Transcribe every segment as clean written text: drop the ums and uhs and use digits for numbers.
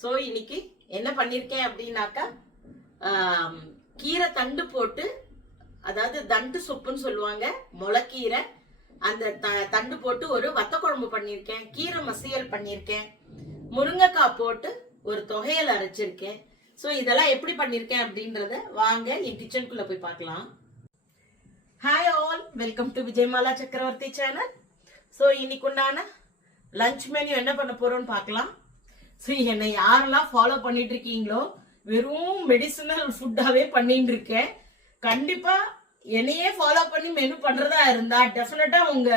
So இன்னைக்கு என்ன பண்ணியிருக்கேன் அப்படின்னாக்கா கீரை தண்டு போட்டு, அதாவது தண்டு சொப்புன்னு சொல்லுவாங்க, முளைக்கீரை, அந்த தண்டு போட்டு ஒரு வத்த குழம்பு பண்ணியிருக்கேன், கீரை மசியல் பண்ணியிருக்கேன், முருங்கைக்காய் போட்டு ஒரு தொகையல் அரைச்சிருக்கேன். ஸோ இதெல்லாம் எப்படி பண்ணியிருக்கேன் அப்படின்றத வாங்க என் கிச்சனுக்குள்ள போய் பார்க்கலாம். Hi all, welcome to Vijayamala சக்கரவர்த்தி சேனல். ஸோ இன்னைக்கு உண்டான லஞ்ச் மெனு என்ன பண்ண போறோம்னு பார்க்கலாம். ஸோ என்னை யாரெல்லாம் ஃபாலோ பண்ணிட்டு இருக்கீங்களோ வெறும் மெடிசினல் ஃபுட்டாவே பண்ணிட்டு இருக்கேன். கண்டிப்பா என்னையே ஃபாலோ பண்ணி மெனு பண்றதா இருந்தா டெஃபினட்டா உங்க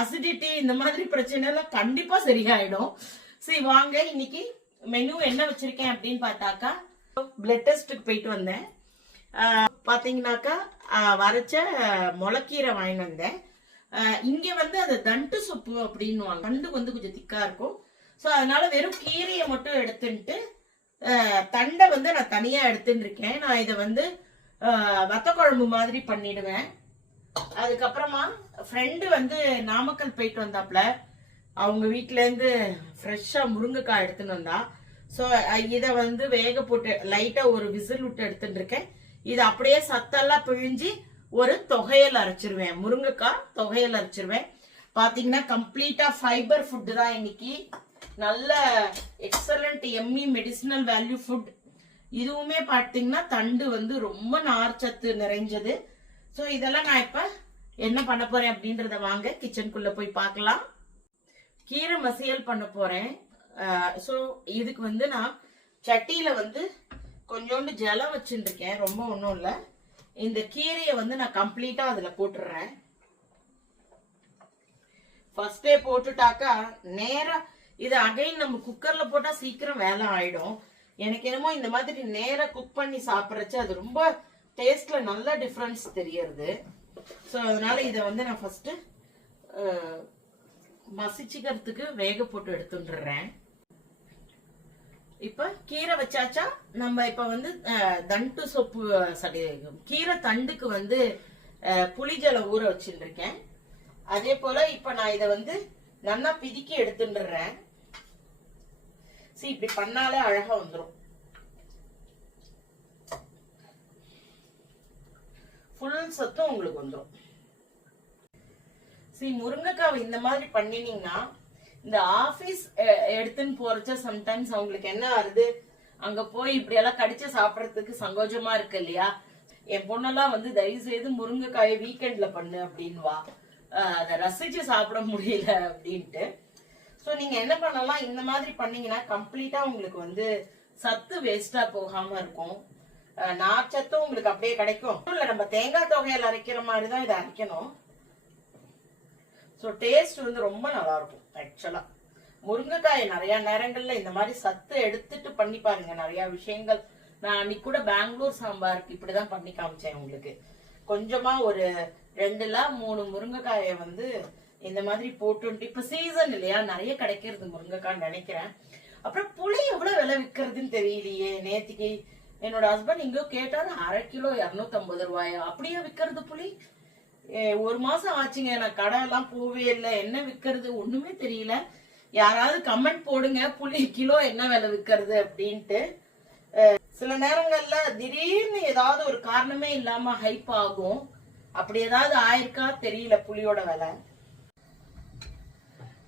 அசிடிட்டி இந்த மாதிரி பிரச்சனை எல்லாம் கண்டிப்பா சரியாயிடும். சரி வாங்க இன்னைக்கு மெனு என்ன வச்சிருக்கேன் அப்படின்னு பார்த்தாக்கா, பிளட் டெஸ்ட்டுக்கு போயிட்டு வந்தேன். பாத்தீங்கன்னாக்கா வரைச்ச முளைக்கீரை வாங்கிட்டு வந்தேன். இங்க வந்து அது தண்டு சொப்பு அப்படின்னு தண்டு வந்து கொஞ்சம் திக்கா இருக்கும். ஸோ அதனால வெறும் கீரையை மட்டும் எடுத்துட்டு தண்டை வந்து நான் தனியா எடுத்துட்டு இருக்கேன். நான் இதை வந்து வத்த குழம்பு மாதிரி பண்ணிடுவேன். அதுக்கப்புறமா ஃப்ரெண்டு வந்து நாமக்கல் போயிட்டு வந்தாப்புல, அவங்க வீட்டுல இருந்து ஃப்ரெஷ்ஷா முருங்கைக்காய் எடுத்துன்னு வந்தா. ஸோ இதை வந்து வேக போட்டு லைட்டா ஒரு விசில் விட்டு எடுத்துட்டு இருக்கேன். இது அப்படியே சத்தெல்லாம் பிழிஞ்சு ஒரு தொகையல் அரைச்சிருவேன், முருங்கைக்காய் தொகையல் அரைச்சிருவேன். பாத்தீங்கன்னா கம்ப்ளீட்டா ஃபைபர் ஃபுட் தான் இன்னைக்கு. நல்ல எக்ஸலண்ட் எம்மி மெடிசினல் வேல்யூ ஃபுட். இதுவுமே பாத்தீங்கன்னா தண்டு வந்து ரொம்ப நார்ச்சத்து நிறைஞ்சது. ஸோ இதெல்லாம் நான் இப்ப என்ன பண்ண போறேன் அப்படின்றத வாங்க கிச்சனுக்குள்ள போய் பார்க்கலாம். கீரை மசியல் பண்ண போறேன். ஸோ இதுக்கு வந்து நான் சட்டியில வந்து கொஞ்சோண்டு ஜலம் வச்சுருக்கேன், ரொம்ப ஒன்றும் இல்லை. இந்த கீரையை வந்து நான் கம்ப்ளீட்டா அதுல போட்டுடுறேன். ஃபர்ஸ்டே போட்டுட்டாக்கா நேரா இது அகைன் நம்ம குக்கர்ல போட்டா சீக்கிரம் வேலை ஆயிடும். எனக்கு என்னமோ இந்த மாதிரி நேரா குக் பண்ணி சாப்பிட்றச்சு அது ரொம்ப டேஸ்ட்ல நல்ல டிஃபரன்ஸ் தெரியறது. ஸோ அதனால இதை வந்து நான் ஃபர்ஸ்ட் மசிச்சுக்கிறதுக்கு வேக போட்டு எடுத்துடுறேன். இப்ப கீரை வச்சாச்சா, நம்ம இப்ப வந்து தண்டு சொப்பு கீரை தண்டுக்கு வந்து புளிஜலம் ஊற வச்சுட்டு இருக்கேன். அதே போல இப்ப நான் இதை வந்து நல்லா பிதிக்கி எடுத்துடுறேன். இப்படி பண்ணாலே அழகா வந்துடும். ஃபுல் சத்தும் உங்களுக்கு வந்துடும். முருங்கைக்காய் இந்த மாதிரி பண்ணினீங்கன்னா இந்த ஆபீஸ் எடுத்துன்னு போறச்ச சம்டைம்ஸ் அவங்களுக்கு என்ன ஆகுது, அங்க போய் இப்படி எல்லாம் கடிச்சு சாப்பிடறதுக்கு சங்கோஜமா இருக்கு இல்லையா. என் பொண்ணெல்லாம் வந்து தயவு செய்து முருங்கைக்காயை வீக்கெண்ட்ல பண்ணு அப்படின்வா, அதை ரசிச்சு சாப்பிட முடியல அப்படின்ட்டு. ஸோ நீங்க என்ன பண்ணலாம், இந்த மாதிரி பண்ணீங்கன்னா கம்ப்ளீட்டா உங்களுக்கு வந்து சத்து வேஸ்டா போகாம இருக்கும். நார்ச்சத்தும் உங்களுக்கு அப்படியே கிடைக்கும். இல்ல நம்ம தேங்காய் தொகையில் அரைக்கிற மாதிரிதான் இதை அரைக்கணும். ஸோ டேஸ்ட் வந்து ரொம்ப நல்லா இருக்கும். ஆக்சுவலா முருங்கைக்காயை நிறைய நேரங்கள்ல இந்த மாதிரி சத்து எடுத்துட்டு பண்ணி பாருங்க. நிறைய விஷயங்கள் நான் அன்னைக்கு கூட பெங்களூர் சாம்பாருக்கு இப்படிதான் பண்ணி காமிச்சேன் உங்களுக்கு. கொஞ்சமா ஒரு 2-3 முருங்கைக்காயை வந்து இந்த மாதிரி போட்டு, இப்ப சீசன் இல்லையா, நிறைய கிடைக்கிறது முருங்கைக்காய் நினைக்கிறேன். அப்புறம் புளி எவ்வளவு விலை விற்கிறதுன்னு தெரியலையே. நேத்திக்கு என்னோட ஹஸ்பண்ட் இங்கோ கேட்டாரு, 1/2 கிலோ 250 ரூபாயா, அப்படியே விற்கிறது புளி. 1 மாசம் ஆச்சுங்க, நான் கடை எல்லாம் போவே இல்லை, என்ன விற்கிறது ஒண்ணுமே தெரியல. யாராவது கமெண்ட் போடுங்க, புளி கிலோ என்ன விலை விற்கிறது அப்படின்ட்டு. சில நேரங்கள்ல திடீர்னு ஏதாவது ஒரு காரணமே இல்லாம ஹைப் ஆகும். அப்படி ஏதாவது ஆயிருக்கா தெரியல புளியோட விலை.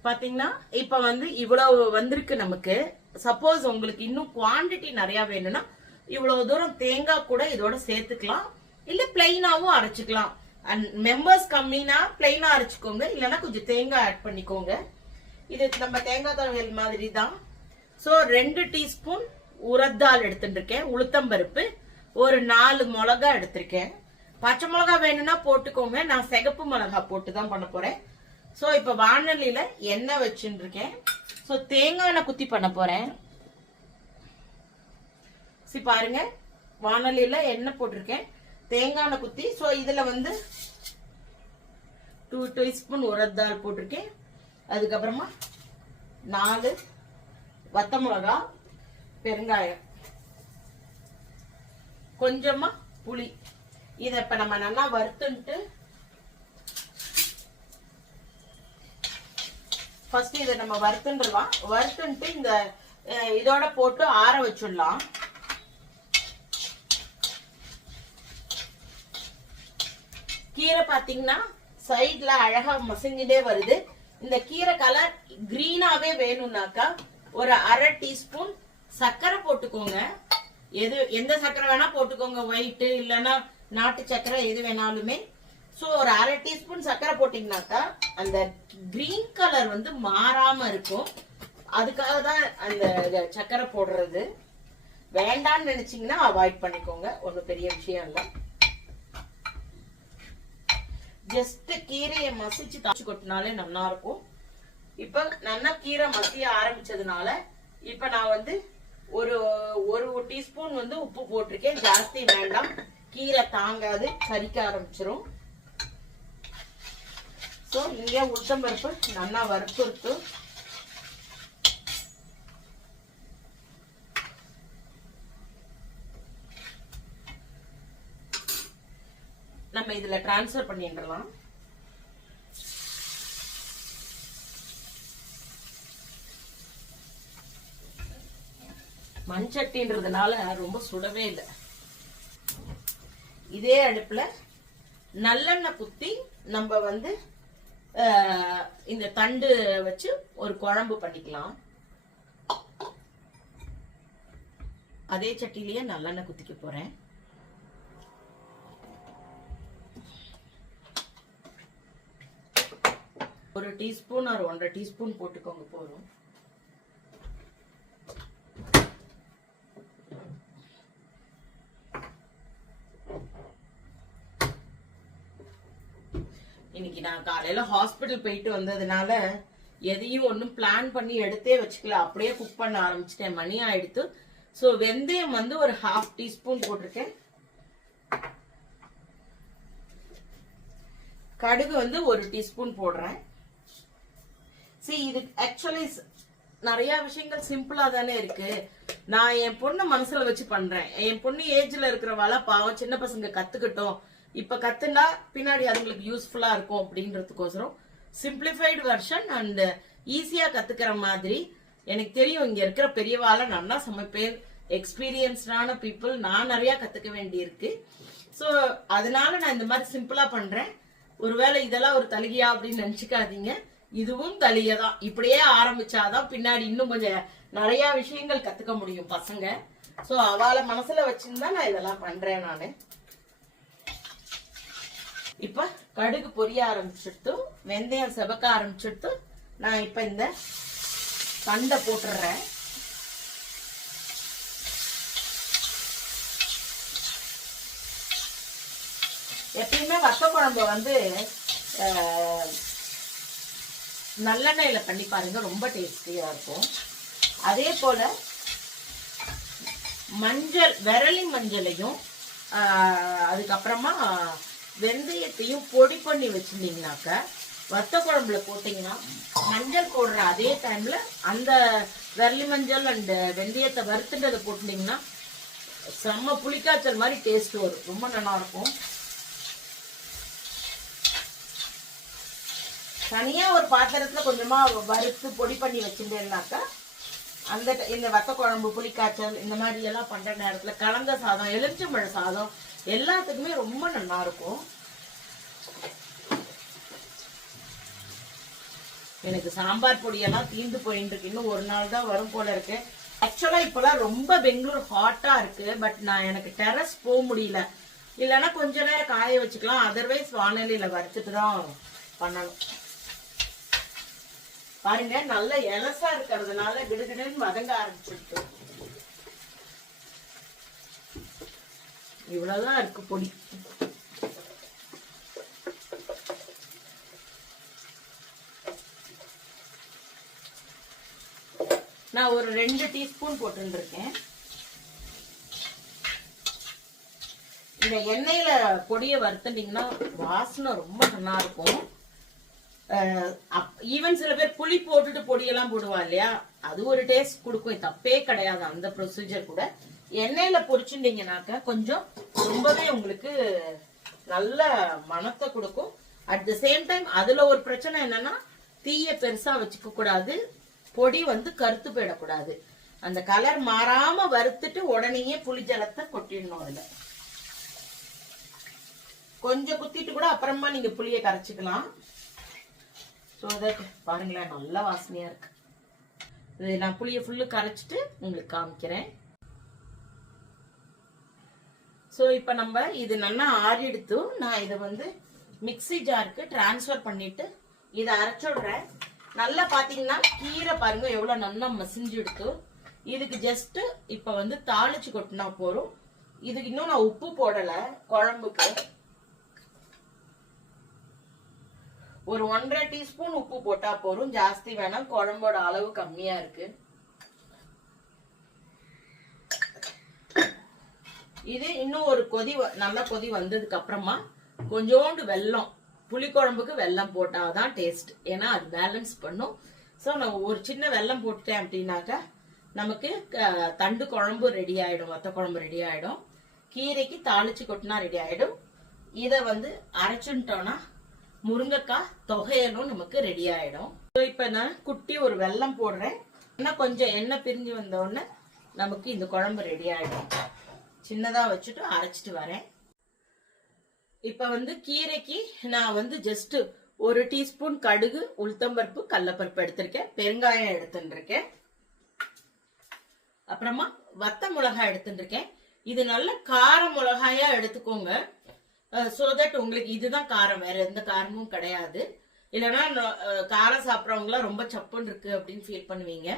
பாத்தீங்கன்னா இப்ப வந்து இவ்வளவு வந்திருக்கு நமக்கு. சப்போஸ் உங்களுக்கு இன்னும் குவாண்டிட்டி நிறைய வேணும்னா இவ்வளவு தூரம் தேங்காய் கூட இதோட சேர்த்துக்கலாம், இல்ல பிளைனாவும் அரைச்சுக்கலாம். மெம்பர்ஸ் கம்மினா பிளைனா அரைச்சுக்கோங்க, இல்லைன்னா கொஞ்சம் தேங்காய் ஆட் பண்ணிக்கோங்க. இது நம்ம தேங்காய் துவையல் மாதிரி தான். ஸோ 2 டீஸ்பூன் உரத்தால் எடுத்துட்டு இருக்கேன், உளுத்தம்பருப்பு, ஒரு 4 மிளகா எடுத்திருக்கேன். பச்சை மிளகா வேணும்னா போட்டுக்கோங்க, நான் சிகப்பு மிளகா போட்டு தான் பண்ண போறேன். ஸோ இப்ப வானலியில எண்ணெய் வச்சுட்டு இருக்கேன். ஸோ தேங்காய் எண்ணெய் குத்தி பண்ண போறேன். பாருங்க, வானலியில எண்ணெய் போட்டிருக்கேன், தேங்காய் எண்ணெய் குத்தி. ஸோ இதுல வந்து 2 டீஸ்பூன் உரத்தால் போட்டிருக்கேன். அதுக்கப்புறமா 4 வத்த மிளகா, பெருங்காயம், கொஞ்சமா புளி. இத இப்ப நம்ம நல்லா வறுத்துட்டு ஃபர்ஸ்ட் இதை நம்ம வறுத்துடலாம். வறுத்துட்டு இந்த இதோட போட்டு ஆற வச்சிடலாம். கீரை பாத்தீங்கன்னா சைட்ல அழகா மசிஞ்சிட்டே வருது. இந்த கீரை கலர் கிரீனாவே வேணும்னாக்கா ஒரு 1/2 டீஸ்பூன் சர்க்கரை போட்டுக்கோங்க. எந்த சர்க்கரை வேணா போட்டுக்கோங்க, ஒயிட் இல்லைன்னா நாட்டு சர்க்கரை எது வேணாலுமே. ஸோ ஒரு 1/2 டீஸ்பூன் சர்க்கரை போட்டீங்கன்னாக்கா அந்த கிரீன் கலர் வந்து மாறாம இருக்கும். அதுக்காக தான் அந்த சர்க்கரை போடுறது. வேண்டான்னு நினைச்சீங்கன்னா அவாய்ட் பண்ணிக்கோங்க, ஒன்றும் பெரிய விஷயம் இல்லை. ஜஸ்ட் கீரையை மசிச்சு தாச்சு கொட்டினாலே நல்லா இருக்கும். இப்ப நல்லா கீரை மசிய ஆரம்பிச்சதுனால இப்ப நான் வந்து ஒரு டீஸ்பூன் வந்து உப்பு போட்டிருக்கேன். ஜாஸ்தி வேண்டாம், கீரை தாங்காது, கறிக்க ஆரம்பிச்சிரும். ஸோ இங்க உளுத்தம்பருப்பு நல்லா வறுத்துருத்து நம்ம இதுல டிரான்ஸ்ஃபர் பண்ணிடலாம். மண்சட்டின்றதுனால ரொம்ப சுடவே இல்லை. இதே அடுப்புல நல்லெண்ணெய் குத்தி நம்ம வந்து இந்த தண்டு வச்சு ஒரு குழம்பு பண்ணிக்கலாம். அதே சட்டிலேயே நல்லெண்ணெய் குத்திக்க போறேன். ஒரு டீஸ்பூன் ஒரு 1/2 டீஸ்பூன் போட்டுக்கோங்க போதும். இன்னைக்கு நான் காலையில ஹாஸ்பிட்டல் போயிட்டு வந்ததுனால எதையும் ஒன்றும் பிளான் பண்ணி எடுத்தே வச்சுக்கல, அப்படியே குக் பண்ண ஆரம்பிச்சிட்டேன். மணி ஆயிடுத்து. ஸோ வெந்தயம் வந்து ஒரு 1/2 டீஸ்பூன் போட்டிருக்கேன். கடுகு வந்து 1 டீஸ்பூன் போடுறேன். இது ஆக்சுவலி நிறைய விஷயங்கள் சிம்பிளா தானே இருக்கு. நான் என் பொண்ணு மனசுல வச்சு பண்றேன். என் பொண்ணு ஏஜ்ல இருக்கிறவாள பாவம் சின்ன பசங்க கத்துக்கிட்டோம், இப்ப கத்துனா பின்னாடி அதுங்களுக்கு யூஸ்ஃபுல்லா இருக்கும் அப்படின்றதுக்கோசரம் சிம்பிளிஃபைடு வெர்ஷன் அண்ட் ஈஸியா கத்துக்கிற மாதிரி. எனக்கு தெரியும் இங்க இருக்கிற பெரியவாள நல்லா சமைப்பேன், எக்ஸ்பீரியன்ஸ்டான பீப்புள், நான் நிறைய கத்துக்க வேண்டி இருக்கு. ஸோ அதனால நான் இந்த மாதிரி சிம்பிளா பண்றேன். ஒருவேளை இதெல்லாம் ஒரு தலிகையா அப்படின்னு நினைச்சுக்காதீங்க, இதுவும் தலிகை தான். இப்படியே ஆரம்பிச்சாதான் பின்னாடி இன்னும் கொஞ்சம் நிறைய விஷயங்கள் கத்துக்க முடியும் பசங்க. ஸோ அவளை மனசுல வச்சுருந்தா நான் இதெல்லாம் பண்றேன் நானு. இப்ப கடுகு பொரிய ஆரம்பிச்சுட்டு வெந்தயம் செவக்க ஆரம்பிச்சுட்டு நான் இப்ப இந்த தண்டை போட்டுடுறேன். எப்பயுமே வத்த குழம்பு வந்து நல்லெண்ணெயில பண்ணி பாருங்க, ரொம்ப டேஸ்டியா இருக்கும். அதே போல மஞ்சள், விரலி மஞ்சளையும் அதுக்கப்புறமா வெந்தயத்தையும் பொடி பண்ணி வச்சிருந்தீங்கன்னாக்க வத்த குழம்புல போட்டீங்கன்னா மஞ்சள் போடுற அதே டைம்ல அந்த விரலி மஞ்சள் அண்ட் வெந்தயத்தை வறுத்துட்டதை போட்டுட்டீங்கன்னா செம்ம புளிக்காய்ச்சல் மாதிரி டேஸ்ட் வரும், ரொம்ப நல்லா இருக்கும். தனியா ஒரு பாத்திரத்துல கொஞ்சமா வறுத்து பொடி பண்ணி வச்சிருந்தேன்னாக்கா அந்த இந்த வத்த குழம்பு, புளிக்காய்ச்சல் இந்த மாதிரி எல்லாம் பண்ற நேரத்துல கலந்த சாதம், எலுமிச்சம்பழ சாதம் எல்லாத்துக்குமே ரொம்ப நல்லா இருக்கும். எனக்கு சாம்பார் பொடியெல்லாம் தீந்து போயிட்டு இருக்கு, இன்னும் ஒரு நாள் தான் வரும் போல இருக்கு. ஆக்சுவலா இப்பெல்லாம் ரொம்ப பெங்களூர் ஹாட்டா இருக்கு, பட் நான் எனக்கு டெரஸ் போக முடியல. இல்லைன்னா கொஞ்ச நேரம் காய வச்சுக்கலாம், அதர்வைஸ் வானொலியில வறுத்துட்டு தான் பண்ணணும். பாருங்க நல்ல எலசா இருக்கிறதுனால கிடுகிடுன்னு வதங்க ஆரம்பிச்சுட்டு இவ்வளவுதான் இருக்கு பொடி. நான் ஒரு 2 டீஸ்பூன் போட்டுருக்கேன். இந்த எண்ணெயில பொடியை வறுத்துட்டீங்கன்னா வாசனை ரொம்ப நல்லா இருக்கும். ஈவன் சில பேர் புளி போட்டுட்டு பொடியெல்லாம் போடுவா இல்லையா, அது ஒரு டேஸ்ட் கொடுக்கும், தப்பே கிடையாது அந்த ப்ரொசீஜர் கூட. எண்ணெயில பொரிச்சுட்டீங்கன்னாக்க கொஞ்சம் ரொம்பவே உங்களுக்கு நல்ல மணத்தை கொடுக்கும். அட் த சேம் டைம் அதுல ஒரு பிரச்சனை என்னன்னா தீய பெருசா வச்சுக்க கூடாது, பொடி வந்து கருத்து போயிடக்கூடாது. அந்த கலர் மாறாம வறுத்துட்டு உடனேயே புளி ஜலத்தை கொட்டிடணும். அதுல கொஞ்சம் குத்திட்டு கூட அப்புறமா நீங்க புளியை கரைச்சிக்கலாம். ஸோ அதை பாருங்களேன், நல்ல வாசனையா இருக்கு. இது நான் புளியை ஃபுல்லு கரைச்சிட்டு உங்களுக்கு காமிக்கிறேன். ஸோ இப்போ நம்ம இது நல்லா ஆறி எடுத்து நான் இதை வந்து மிக்ஸி ஜாருக்கு டிரான்ஸ்ஃபர் பண்ணிட்டு இதை அரைச்சி விடுறேன். நல்லா பார்த்தீங்கன்னா கீரை பாருங்க எவ்வளோ நல்லா மசிஞ்சு எடுத்து. இதுக்கு ஜஸ்ட் இப்போ வந்து தாளிச்சு கொட்டினா போறோம். இதுக்கு இன்னும் நான் உப்பு போடலை. குழம்புக்கு ஒரு 1.5 டீஸ்பூன் உப்பு போட்டா போறோம், ஜாஸ்தி வேணாம், குழம்போட அளவு கம்மியா இருக்கு. இது இன்னும் ஒரு கொதி, நல்ல கொதி வந்ததுக்கு அப்புறமா கொஞ்சோண்டு வெல்லம், புளிக்குழம்புக்கு வெல்லம் போட்டாதான் டேஸ்ட், ஏன்னா அது பேலன்ஸ் பண்ணும். ஸோ நான் ஒரு சின்ன வெல்லம் போட்டுட்டேன் அப்படின்னாக்கா நமக்கு தண்டு குழம்பு ரெடி ஆயிடும், வத்த குழம்பு ரெடி ஆயிடும், கீரைக்கு தாளிச்சு கொட்டினா ரெடி ஆயிடும். இதை வந்து அரைச்சுட்டோம்னா முருங்கைக்காய் தொகையலும் நமக்கு ரெடி ஆயிடும். இப்ப நான் குட்டி ஒரு வெல்லம் போடுறேன். இன்னும் கொஞ்சம் எண்ணெய் பிரிஞ்சு வந்த உடனே நமக்கு இந்த குழம்பு ரெடி ஆயிடும். சின்னதா வச்சுட்டு அரைச்சிட்டு வரேன். இப்ப வந்து கீரைக்கு நான் வந்து ஜஸ்ட் 1 டீஸ்பூன் கடுகு, உளுத்தம்பருப்பு, கடலைப்பருப்பு எடுத்திருக்கேன், பெருங்காயம் எடுத்துருக்கேன், அப்புறமா வத்த மிளகாய் எடுத்துருக்கேன். இது நல்ல கார மிளகாயா எடுத்துக்கோங்க. சோ தட் உங்களுக்கு இதுதான் காரம், வேற எந்த காரமும் கிடையாது. இல்லைன்னா காரம் சாப்பிட்றவங்களாம் ரொம்ப சப்புன்னு இருக்கு அப்படின்னு ஃபீல் பண்ணுவீங்க.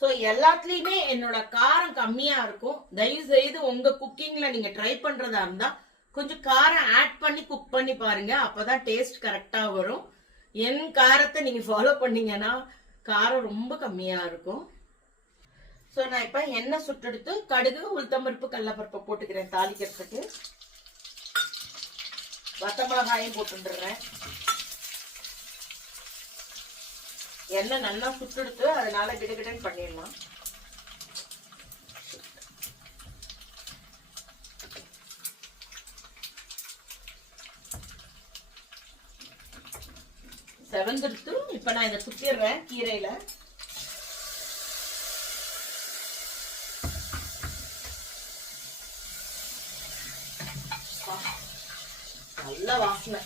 ஸோ எல்லாத்துலயுமே என்னோட காரம் கம்மியா இருக்கும். தயவு செய்து உங்க குக்கிங்ல நீங்க ட்ரை பண்றதா இருந்தா கொஞ்சம் காரம் ஆட் பண்ணி குக் பண்ணி பாருங்க, அப்பதான் டேஸ்ட் கரெக்டா வரும். என் காரத்தை நீங்க ஃபாலோ பண்ணீங்கன்னா காரம் ரொம்ப கம்மியா இருக்கும். ஸோ நான் இப்ப எண்ணெய் சுட்டெடுத்து கடுகு, உளுத்தம்பருப்பு, கடலைப்பருப்பு போட்டுக்கிறேன் தாளிக்கிறதுக்கு. வத்த மிளகாயும் போட்டுடுறேன். எண்ணெய் நல்லா சுட்டெடுத்து அதனால கிடகிடன்னு பண்ணிடலாம். செவந்தெடுத்து இப்ப நான் இதை சுத்திடுறேன் கீரையில. நல்ல வாசனை.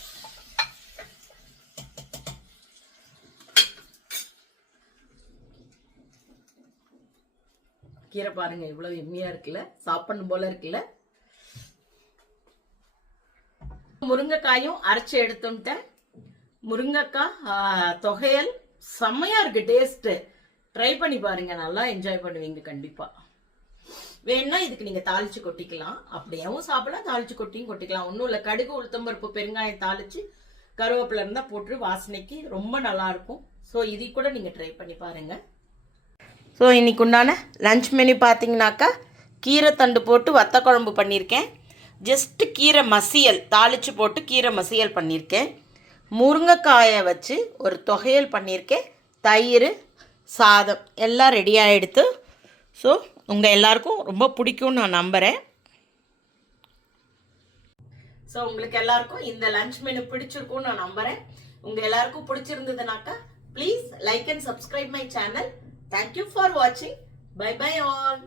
கீரை பாருங்க இவ்வளவு எம்மியா இருக்குல்ல, சாப்பிடணும் போல இருக்குல்ல. முருங்கைக்காயும் அரைச்சு எடுத்துட்டேன். முருங்கைக்காய் தொகையல் செம்மையா இருக்கு, டேஸ்ட். ட்ரை பண்ணி பாருங்க, நல்லா என்ஜாய் பண்ணுவீங்க கண்டிப்பா. வேணும்னா இதுக்கு நீங்க தாளிச்சு கொட்டிக்கலாம், அப்படியேவும் சாப்பிடலாம், தாளிச்சு கொட்டியும் கொட்டிக்கலாம். ஒன்றும் இல்லை, கடுகு, உளுத்தம்பருப்பு, பெருங்காயம் தாளிச்சு கருவேப்பிலை இருந்தா போட்டு வாசனைக்கு ரொம்ப நல்லா இருக்கும். ஸோ இதை கூட நீங்க ட்ரை பண்ணி பாருங்க. ஸோ இன்னைக்கு உண்டான லஞ்ச் மெனு பார்த்தீங்கன்னாக்கா கீரை தண்டு போட்டு வத்த குழம்பு பண்ணியிருக்கேன். ஜஸ்ட் கீரை மசியல் தாளிச்சு போட்டு கீரை மசியல் பண்ணியிருக்கேன். முருங்கைக்காயை வச்சு ஒரு தொகையல் பண்ணியிருக்கேன். தயிர், சாதம் எல்லாம் ரெடி ஆகிடுத்து. ஸோ உங்கள் எல்லாருக்கும் ரொம்ப பிடிக்கும்னு நான் நம்புகிறேன். ஸோ உங்களுக்கு எல்லாருக்கும் இந்த லஞ்ச் மெனு பிடிச்சிருக்கும்னு நான் நம்புகிறேன். உங்கள் எல்லாருக்கும் பிடிச்சிருந்ததுனாக்கா please like and subscribe my channel. Thank you for watching. Bye bye all.